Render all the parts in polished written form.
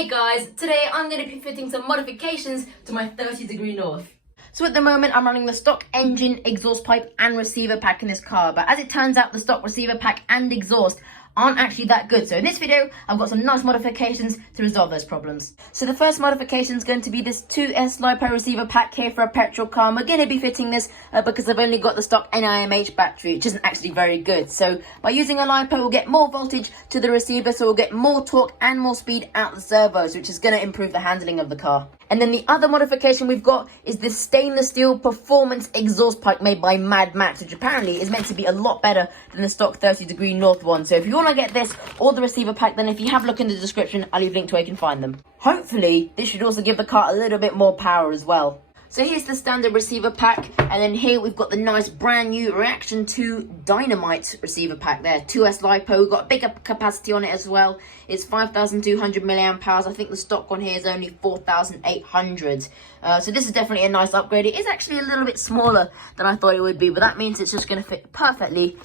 Hey guys, today I'm going to be fitting some modifications to my 30° North. So at the moment I'm running the stock engine, exhaust pipe and receiver pack in this car, but as it turns out the stock receiver pack and exhaust aren't actually that good. So in this video I've got some nice modifications to resolve those problems. So the first modification is going to be this 2S Lipo receiver pack here for a petrol car. And we're going to be fitting this because I've only got the stock NIMH battery, which isn't actually very good. So by using a Lipo we'll get more voltage to the receiver, so we'll get more torque and more speed out the servos, which is going to improve the handling of the car. And then the other modification we've got is this stainless steel performance exhaust pipe made by Mad Max, which apparently is meant to be a lot better than the stock 30° North one. So if you want to get this or the receiver pack, then if you have a look in the description, I'll leave a link to where you can find them. Hopefully, this should also give the car a little bit more power as well. So here's the standard receiver pack, and then here we've got the nice brand new Reaction 2 Dynamite receiver pack there. 2S Lipo, we've got a bigger capacity on it as well. It's 5,200 milliamp hours. I think the stock one here is only 4,800. So this is definitely a nice upgrade. It is actually a little bit smaller than I thought it would be, but that means it's just going to fit perfectly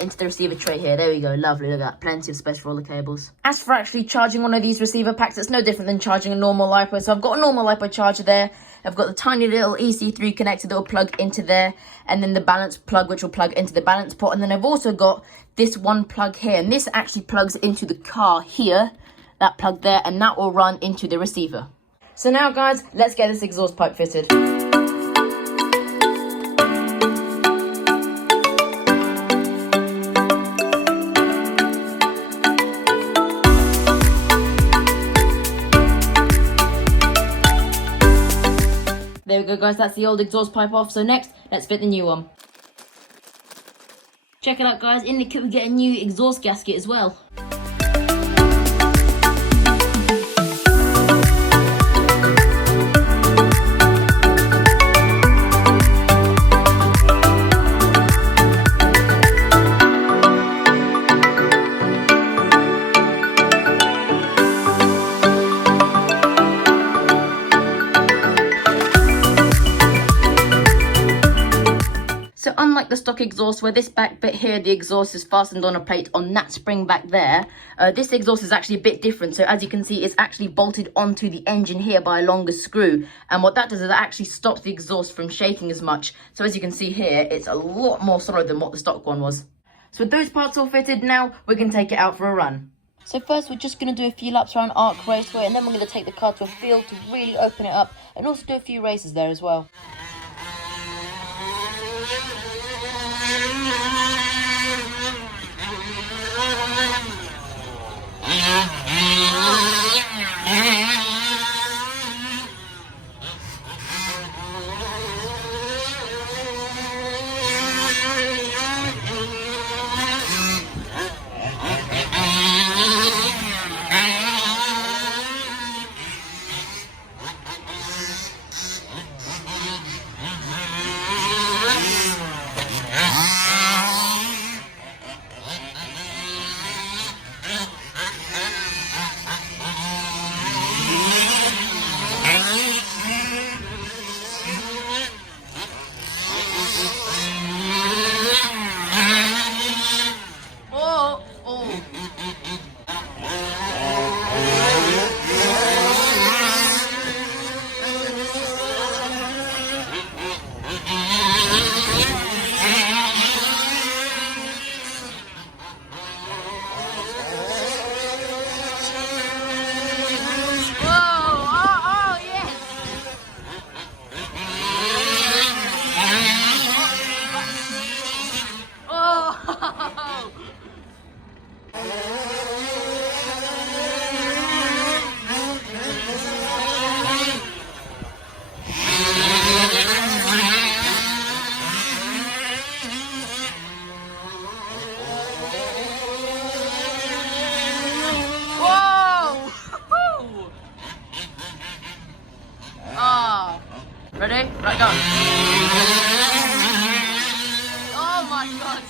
into the receiver tray here. There we go, lovely, look at that, plenty of space for all the cables. As for actually charging one of these receiver packs, it's no different than charging a normal Lipo. So I've got a normal Lipo charger there. I've got the tiny little EC3 connector that will plug into there, and then the balance plug which will plug into the balance port. And then I've also got this one plug here, and this actually plugs into the car here, that plug there, and that will run into the receiver. So now guys, let's get this exhaust pipe fitted. There we go guys, that's the old exhaust pipe off. So next, let's fit the new one. Check it out guys, in the kit we get a new exhaust gasket as well. So unlike the stock exhaust, where this back bit here, the exhaust is fastened on a plate on that spring back there, this exhaust is actually a bit different. So as you can see, it's actually bolted onto the engine here by a longer screw. And what that does is it actually stops the exhaust from shaking as much. So as you can see here, it's a lot more solid than what the stock one was. So with those parts all fitted, now we're going to take it out for a run. So first we're just going to do a few laps around Arc Raceway, and then we're going to take the car to a field to really open it up and also do a few races there as well. Ready? Right, go. Oh my god.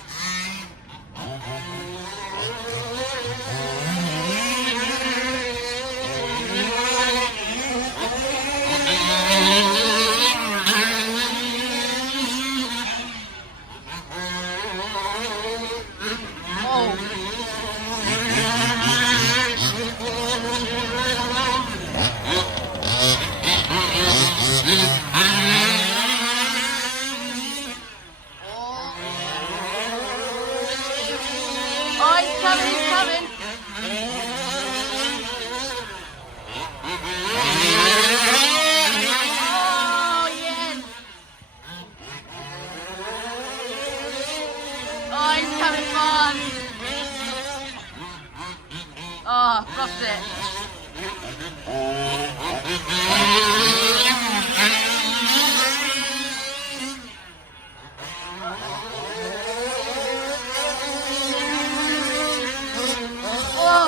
Oh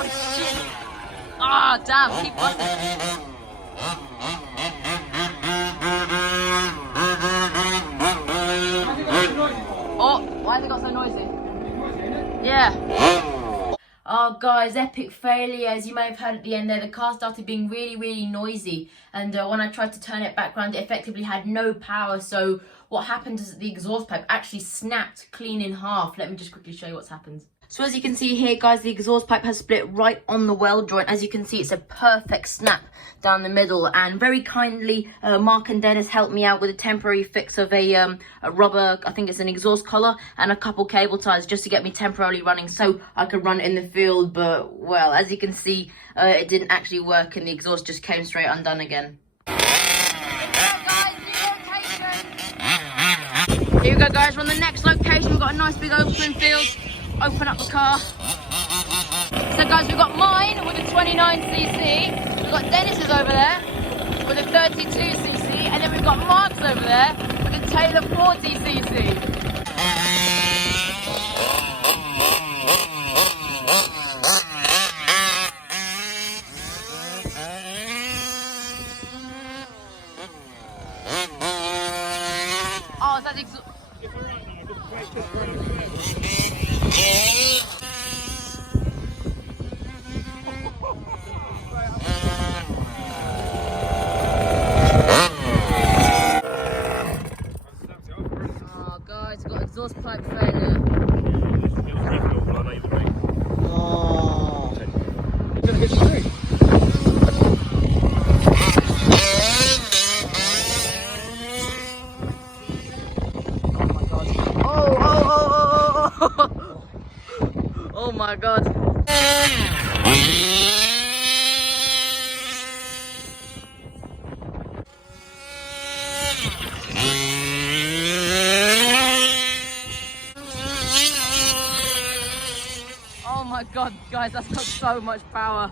shit! Ah, damn, keep busting. Oh, why has it got so noisy? Yeah. Oh guys, epic failure. As you may have heard at the end there, the car started being really noisy, and when I tried to turn it back round, it effectively had no power. So what happened is that the exhaust pipe actually snapped clean in half. Let me just quickly show you what's happened. So as you can see here, guys, the exhaust pipe has split right on the weld joint. As you can see, it's a perfect snap down the middle, and very kindly Mark and Dennis helped me out with a temporary fix of a rubber, I think it's an exhaust collar, and a couple cable ties just to get me temporarily running so I could run it in the field. But well, as you can see, it didn't actually work and the exhaust just came straight undone again. Here we go, guys, we're on the next location. We've got a nice big open field. Open up the car. So guys, we've got mine with a 29cc, we've got Dennis's over there with a 32cc, and then we've got Mark's over there with a Taylor 40cc. Oh, is that the Oh guys, got exhaust pipe failure. Oh. You're gonna hit the tree. Oh my god. Oh my god, guys, that's got so much power.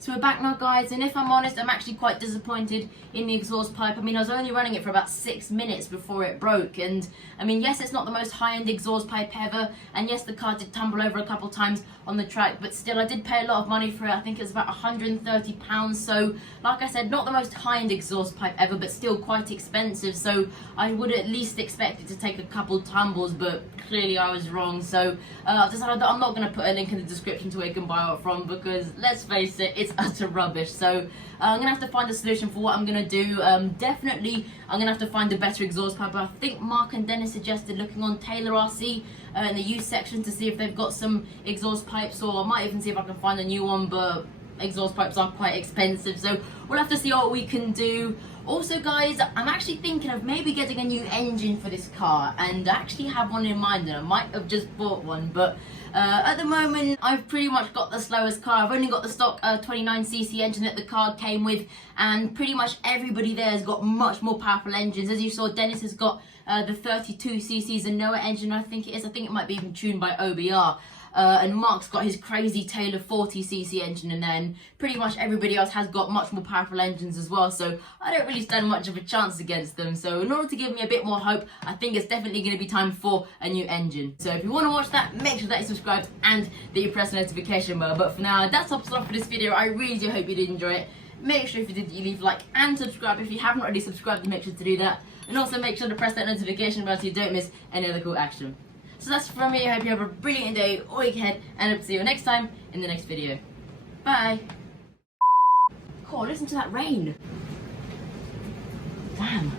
So we're back now, guys, and if I'm honest, I'm actually quite disappointed in the exhaust pipe. I mean, I was only running it for about 6 minutes before it broke, and I mean, yes, it's not the most high-end exhaust pipe ever, and yes, the car did tumble over a couple times on the track, but still, I did pay a lot of money for it. I think it was about £130, so like I said, not the most high-end exhaust pipe ever, but still quite expensive, so I would at least expect it to take a couple tumbles, but clearly I was wrong. So I've decided that I'm not going to put a link in the description to where you can buy it from, because let's face it, it's utter rubbish. So I'm gonna have to find a solution for what I'm gonna do. Definitely I'm gonna have to find a better exhaust pipe. I think Mark and Dennis suggested looking on Taylor RC in the used section to see if they've got some exhaust pipes, or I might even see if I can find a new one, but exhaust pipes are quite expensive, so we'll have to see what we can do. Also, guys, I'm actually thinking of maybe getting a new engine for this car, and I actually have one in mind, and I might have just bought one, but at the moment I've pretty much got the slowest car. I've only got the stock 29cc engine that the car came with, and pretty much everybody there has got much more powerful engines. As you saw, Dennis has got the 32cc Zenoa engine, I think it might be even tuned by OBR. And Mark's got his crazy Taylor 40cc engine in there, and pretty much everybody else has got much more powerful engines as well, so I don't really stand much of a chance against them. So in order to give me a bit more hope, I think it's definitely going to be time for a new engine. So if you want to watch that, make sure that you're subscribed and that you press the notification bell. But for now, that's all for this video. I really do hope you did enjoy it. Make sure if you did, you leave a like and subscribe. If you haven't already subscribed, make sure to do that, and also make sure to press that notification bell so you don't miss any other cool action. So that's from me. I hope you have a brilliant day or week ahead, and I hope to see you next time in the next video. Bye. Cool, listen to that rain. Damn.